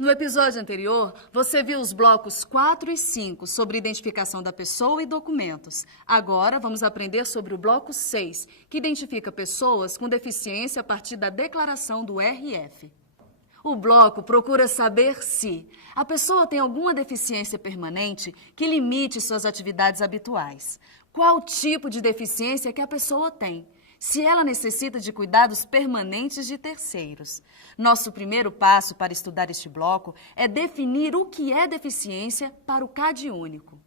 No episódio anterior, você viu os blocos 4 e 5 sobre identificação da pessoa e documentos. Agora, vamos aprender sobre o bloco 6, que identifica pessoas com deficiência a partir da declaração do RF. O bloco procura saber se a pessoa tem alguma deficiência permanente que limite suas atividades habituais. Qual tipo de deficiência que a pessoa tem? Se ela necessita de cuidados permanentes de terceiros. Nosso primeiro passo para estudar este bloco é definir o que é deficiência para o CAD único.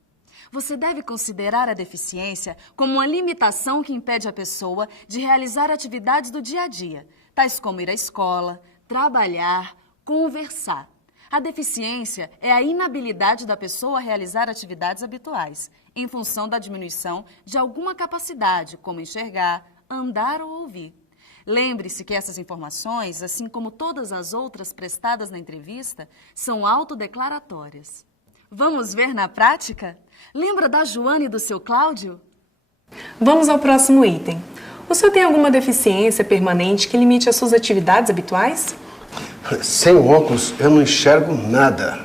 Você deve considerar a deficiência como uma limitação que impede a pessoa de realizar atividades do dia a dia, tais como ir à escola, trabalhar, conversar. A deficiência é a inabilidade da pessoa a realizar atividades habituais, em função da diminuição de alguma capacidade, como enxergar, andar ou ouvir. Lembre-se que essas informações, assim como todas as outras prestadas na entrevista, são autodeclaratórias. Vamos ver na prática? Lembra da Joana e do seu Cláudio? Vamos ao próximo item. O senhor tem alguma deficiência permanente que limite as suas atividades habituais? Sem óculos, eu não enxergo nada.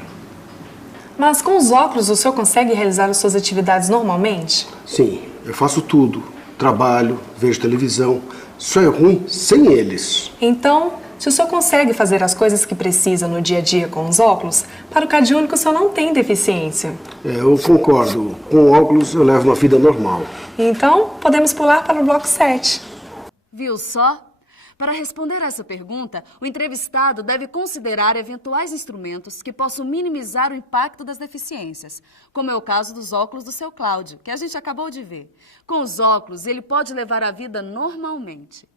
Mas com os óculos, o senhor consegue realizar as suas atividades normalmente? Sim, eu faço tudo. Trabalho, vejo televisão. Só é ruim sem eles. Então, se o senhor consegue fazer as coisas que precisa no dia a dia com os óculos, para o CAD único o senhor não tem deficiência. Eu concordo. Com óculos eu levo uma vida normal. Então, podemos pular para o bloco 7. Viu só? Para responder a essa pergunta, o entrevistado deve considerar eventuais instrumentos que possam minimizar o impacto das deficiências, como é o caso dos óculos do seu Cláudio, que a gente acabou de ver. Com os óculos, ele pode levar a vida normalmente.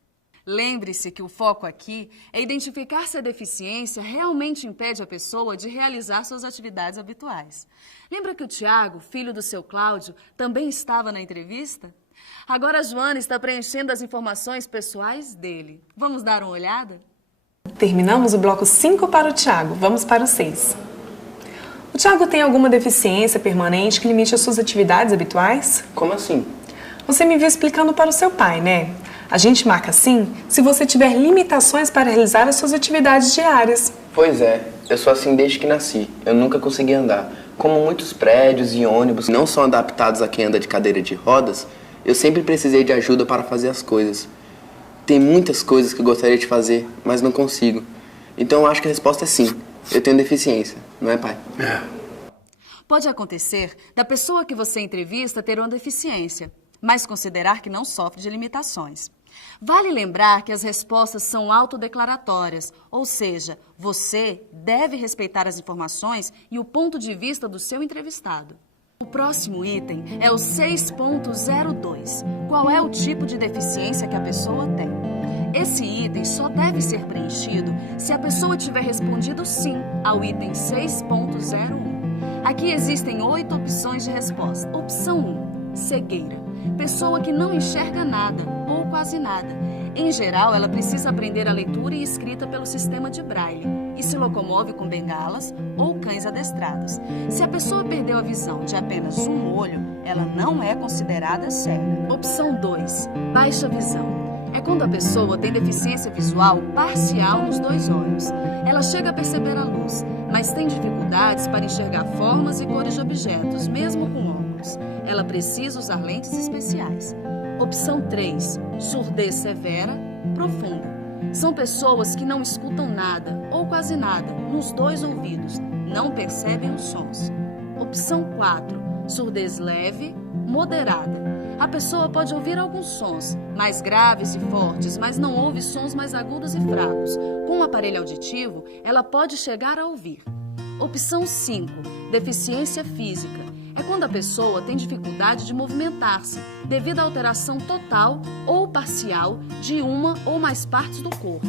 Lembre-se que o foco aqui é identificar se a deficiência realmente impede a pessoa de realizar suas atividades habituais. Lembra que o Tiago, filho do seu Cláudio, também estava na entrevista? Agora a Joana está preenchendo as informações pessoais dele. Vamos dar uma olhada? Terminamos o bloco 5 para o Tiago. Vamos para o 6. O Tiago tem alguma deficiência permanente que limite as suas atividades habituais? Como assim? Você me viu explicando para o seu pai, né? A gente marca assim se você tiver limitações para realizar as suas atividades diárias. Pois é, eu sou assim desde que nasci. Eu nunca consegui andar. Como muitos prédios e ônibus não são adaptados a quem anda de cadeira de rodas, eu sempre precisei de ajuda para fazer as coisas. Tem muitas coisas que eu gostaria de fazer, mas não consigo. Então eu acho que a resposta é sim. Eu tenho deficiência, não é, pai? É. Pode acontecer da pessoa que você entrevista ter uma deficiência, mas considerar que não sofre de limitações. Vale lembrar que as respostas são autodeclaratórias, ou seja, você deve respeitar as informações e o ponto de vista do seu entrevistado. O próximo item é o 6.02. Qual é o tipo de deficiência que a pessoa tem? Esse item só deve ser preenchido se a pessoa tiver respondido sim ao item 6.01. Aqui existem 8 opções de resposta. Opção 1, cegueira. Pessoa que não enxerga nada ou quase nada. Em geral, ela precisa aprender a leitura e escrita pelo sistema de Braille e se locomove com bengalas ou cães adestrados. Se a pessoa perdeu a visão de apenas um olho, ela não é considerada cega. Opção 2, baixa visão. É quando a pessoa tem deficiência visual parcial nos 2 olhos. Ela chega a perceber a luz, mas tem dificuldades para enxergar formas e cores de objetos, mesmo com óculos. Ela precisa usar lentes especiais. Opção 3, surdez severa, profunda. São pessoas que não escutam nada ou quase nada nos 2 ouvidos, não percebem os sons. Opção 4, surdez leve, moderada. A pessoa pode ouvir alguns sons mais graves e fortes, mas não ouve sons mais agudos e fracos. Com um aparelho auditivo, ela pode chegar a ouvir. Opção 5, deficiência física. É quando a pessoa tem dificuldade de movimentar-se, devido à alteração total ou parcial de uma ou mais partes do corpo.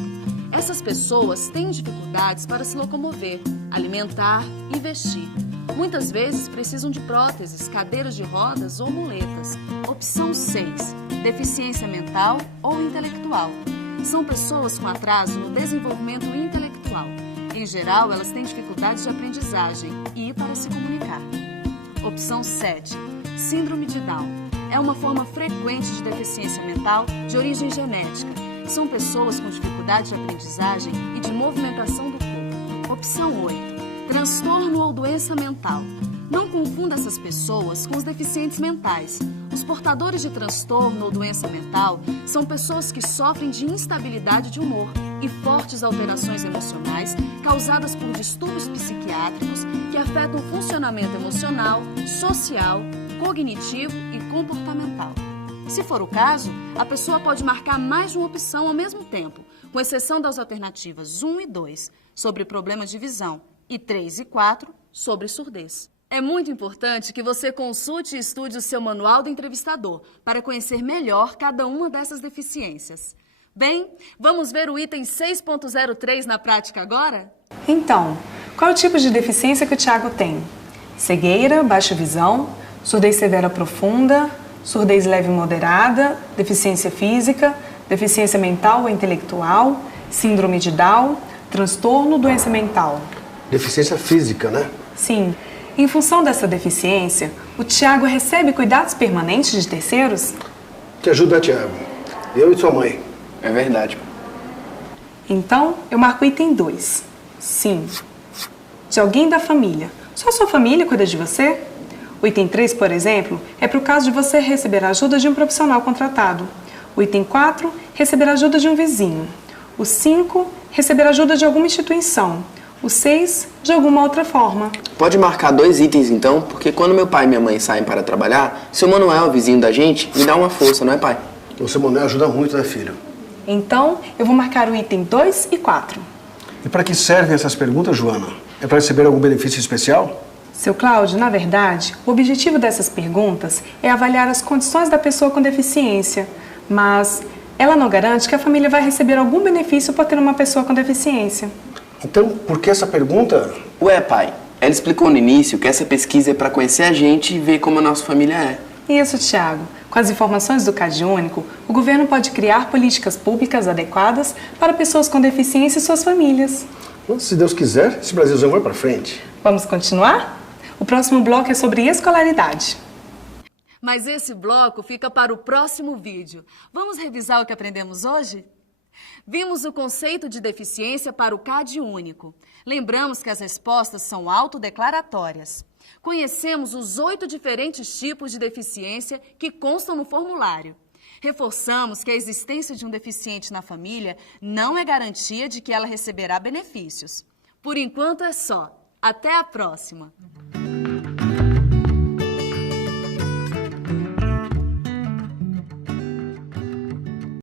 Essas pessoas têm dificuldades para se locomover, alimentar e vestir. Muitas vezes precisam de próteses, cadeiras de rodas ou muletas. Opção 6, deficiência mental ou intelectual. São pessoas com atraso no desenvolvimento intelectual. Em geral, elas têm dificuldades de aprendizagem e para se comunicar. Opção 7, síndrome de Down. É uma forma frequente de deficiência mental de origem genética. São pessoas com dificuldade de aprendizagem e de movimentação do corpo. Opção 8, transtorno ou doença mental. Não confunda essas pessoas com os deficientes mentais. Os portadores de transtorno ou doença mental são pessoas que sofrem de instabilidade de humor e fortes alterações emocionais causadas por distúrbios psiquiátricos que afetam o funcionamento emocional, social, cognitivo e comportamental. Se for o caso, a pessoa pode marcar mais de uma opção ao mesmo tempo, com exceção das alternativas 1 e 2, sobre problemas de visão, e 3 e 4, sobre surdez. É muito importante que você consulte e estude o seu manual do entrevistador para conhecer melhor cada uma dessas deficiências. Bem, vamos ver o item 6.03 na prática agora? Então, qual é o tipo de deficiência que o Thiago tem? Cegueira, baixa visão, surdez severa profunda, surdez leve e moderada, deficiência física, deficiência mental ou intelectual, síndrome de Down, transtorno, doença mental. Deficiência física, né? Sim. Em função dessa deficiência, o Thiago recebe cuidados permanentes de terceiros? Te ajuda, Thiago. Eu e sua mãe. É verdade. Então, eu marco o item 2. Sim. De alguém da família. Só sua família cuida de você? O item 3, por exemplo, é para o caso de você receber a ajuda de um profissional contratado. O item 4, receber a ajuda de um vizinho. O 5, receber ajuda de alguma instituição. O 6, de alguma outra forma. Pode marcar 2 itens então, porque quando meu pai e minha mãe saem para trabalhar, seu Manuel, vizinho da gente, me dá uma força, não é, pai? O seu Manuel ajuda muito, né, filho? Então, eu vou marcar o item 2 e 4. E para que servem essas perguntas, Joana? É para receber algum benefício especial? Seu Cláudio, na verdade, o objetivo dessas perguntas é avaliar as condições da pessoa com deficiência, mas ela não garante que a família vai receber algum benefício por ter uma pessoa com deficiência. Então, por que essa pergunta? Ué, pai, ela explicou no início que essa pesquisa é para conhecer a gente e ver como a nossa família é. Isso, Thiago. Com as informações do CadÚnico, o governo pode criar políticas públicas adequadas para pessoas com deficiência e suas famílias. Se Deus quiser, esse Brasilzão vai para frente. Vamos continuar? O próximo bloco é sobre escolaridade. Mas esse bloco fica para o próximo vídeo. Vamos revisar o que aprendemos hoje? Vimos o conceito de deficiência para o CadÚnico. Lembramos que as respostas são autodeclaratórias. Conhecemos os 8 diferentes tipos de deficiência que constam no formulário. Reforçamos que a existência de um deficiente na família não é garantia de que ela receberá benefícios. Por enquanto é só. Até a próxima!